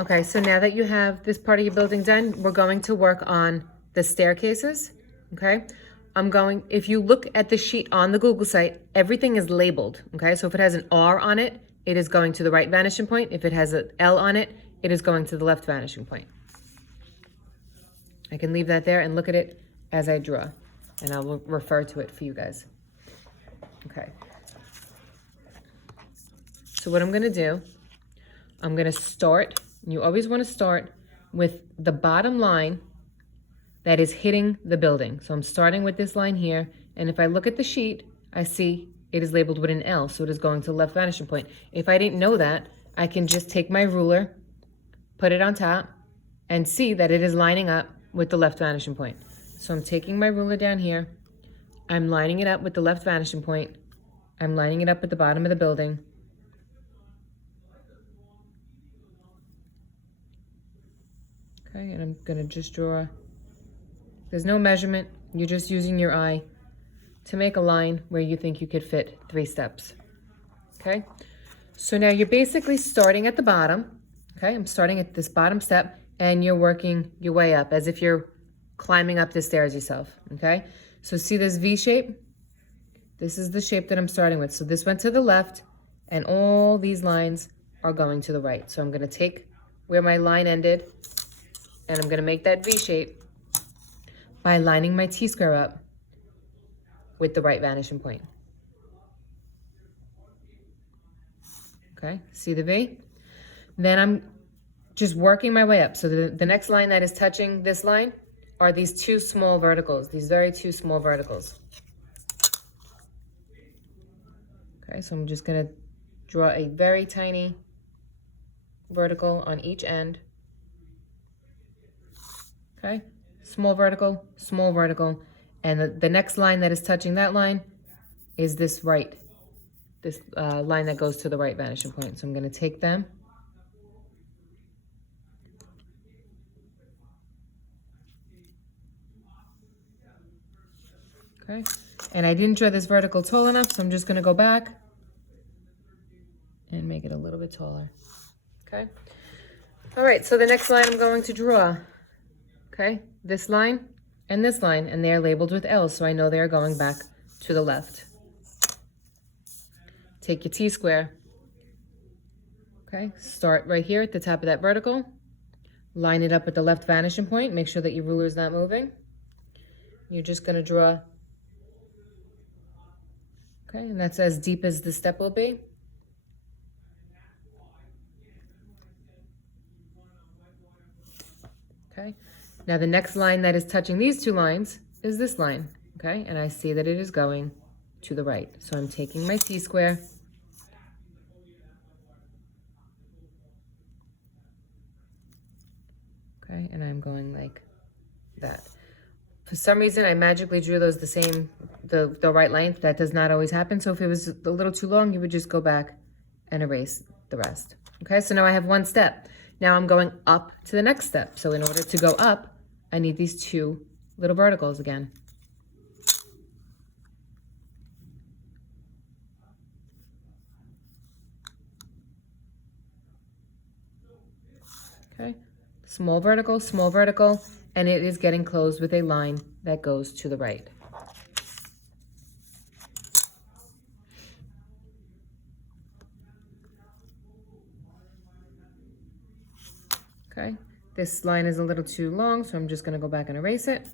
Okay, so now that you have this part of your building done, we're going to work on the staircases, okay? If you look at the sheet on the Google site, everything is labeled, okay? So if it has an R on it, it is going to the right vanishing point. If it has an L on it, it is going to the left vanishing point. I can leave that there and look at it as I draw, and I will refer to it for you guys. Okay. So what I'm gonna do, I'm gonna start, you always wanna start with the bottom line that is hitting the building. So I'm starting with this line here, and if I look at the sheet, I see it is labeled with an L, so it is going to the left vanishing point. If I didn't know that, I can just take my ruler, put it on top, and see that it is lining up with the left vanishing point. So I'm taking my ruler down here, I'm lining it up with the left vanishing point, I'm lining it up at the bottom of the building. Okay, and I'm gonna just draw. There's no measurement, you're just using your eye to make a line where you think you could fit 3 steps. Okay, so now you're basically starting at the bottom. Okay, I'm starting at this bottom step and you're working your way up as if you're climbing up the stairs yourself. Okay, so see this V shape? This is the shape that I'm starting with. So this went to the left and all these lines are going to the right. So I'm gonna take where my line ended and I'm gonna make that V shape by lining my T-square up with the right vanishing point. Okay, see the V? Then I'm just working my way up. So the next line that is touching this line are these 2 small verticals, these very 2 small verticals. Okay, so I'm just gonna draw a very tiny vertical on each end. Okay, small vertical, and the next line that is touching that line is this line that goes to the right vanishing point. So I'm going to take them. Okay, and I didn't draw this vertical tall enough, so I'm just going to go back and make it a little bit taller. Okay, all right, so the next line I'm going to draw, okay, this line, and they're labeled with L, so I know they're going back to the left. Take your T-square, okay, start right here at the top of that vertical, line it up with the left vanishing point, make sure that your ruler is not moving. You're just gonna draw, okay, and that's as deep as the step will be. Okay, now the next line that is touching these 2 lines is this line, okay? And I see that it is going to the right. So I'm taking my T-square, okay, and I'm going like that. For some reason, I magically drew those the right length. That does not always happen. So if it was a little too long, you would just go back and erase the rest. Okay, so now I have 1 step. Now I'm going up to the next step. So in order to go up, I need these 2 little verticals again. Okay, small vertical, and it is getting closed with a line that goes to the right. Okay, this line is a little too long, so I'm just gonna go back and erase it.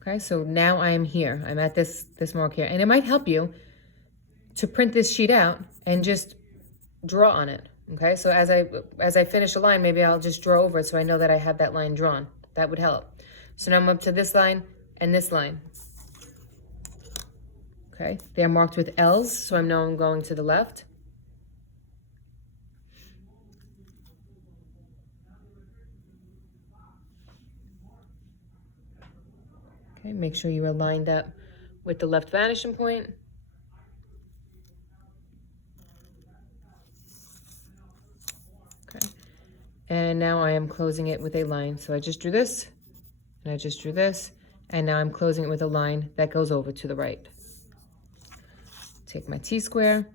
Okay, so now I am here. I'm at this mark here, and it might help you to print this sheet out and just draw on it. Okay, so as I finish a line, maybe I'll just draw over it so I know that I have that line drawn. That would help. So now I'm up to this line and this line. Okay, they are marked with L's, so I know I'm going to the left. Okay, make sure you are lined up with the left vanishing point. Okay, and now I am closing it with a line. So I just drew this, and I just drew this, and now I'm closing it with a line that goes over to the right. Take my T-square.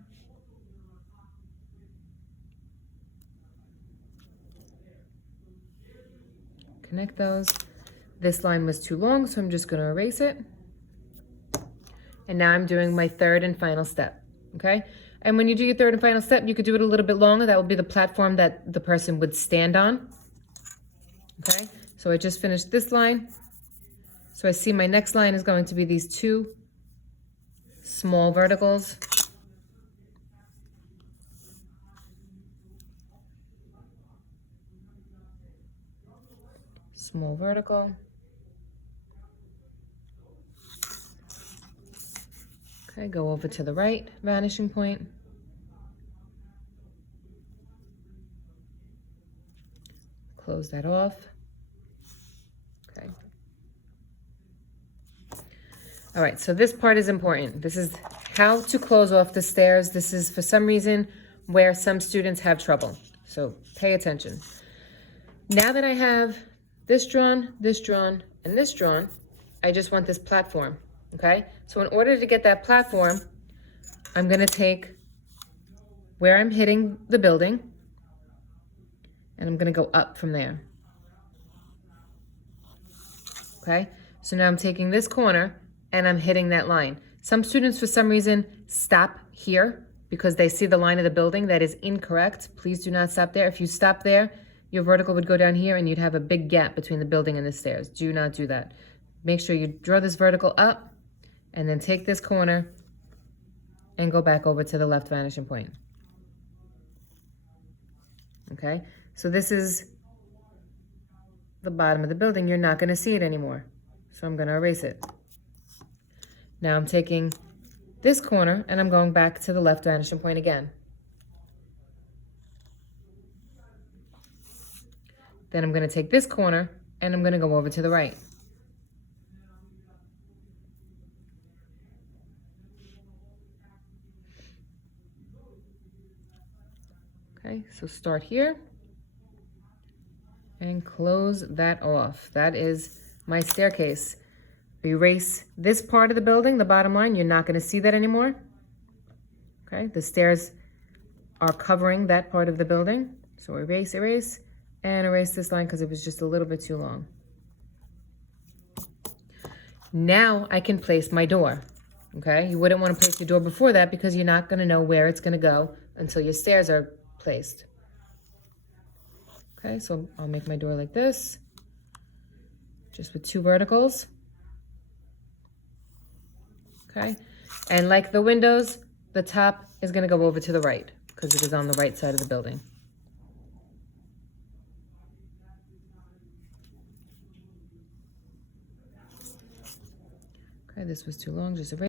connect those. This line was too long, so I'm just going to erase it. And now I'm doing my third and final step, okay? And when you do your third and final step, you could do it a little bit longer. That would be the platform that the person would stand on, okay? So I just finished this line. So I see my next line is going to be these two small verticals. Small vertical. Okay, go over to the right vanishing point. Close that off. Okay. All right, so this part is important. This is how to close off the stairs. This is for some reason where some students have trouble. So pay attention. Now that I have this drawn, and this drawn, I just want this platform, okay? So in order to get that platform, I'm gonna take where I'm hitting the building, and I'm gonna go up from there, okay? So now I'm taking this corner, and I'm hitting that line. Some students, for some reason, stop here because they see the line of the building. That is incorrect. Please do not stop there. If you stop there, your vertical would go down here and you'd have a big gap between the building and the stairs. Do not do that. Make sure you draw this vertical up and then take this corner and go back over to the left vanishing point. Okay, so this is the bottom of the building. You're not going to see it anymore. So I'm going to erase it. Now I'm taking this corner and I'm going back to the left vanishing point again. Then I'm going to take this corner and I'm going to go over to the right. Okay, so start here and close that off. That is my staircase. Erase this part of the building, the bottom line. You're not going to see that anymore. Okay, the stairs are covering that part of the building. So erase, erase, and erase this line because it was just a little bit too long. Now I can place my door. Okay, you wouldn't want to place your door before that because you're not going to know where it's going to go until your stairs are placed. Okay, so I'll make my door like this, just with two verticals. Okay, and like the windows, the top is going to go over to the right because it is on the right side of the building. Okay, this was too long, just erase.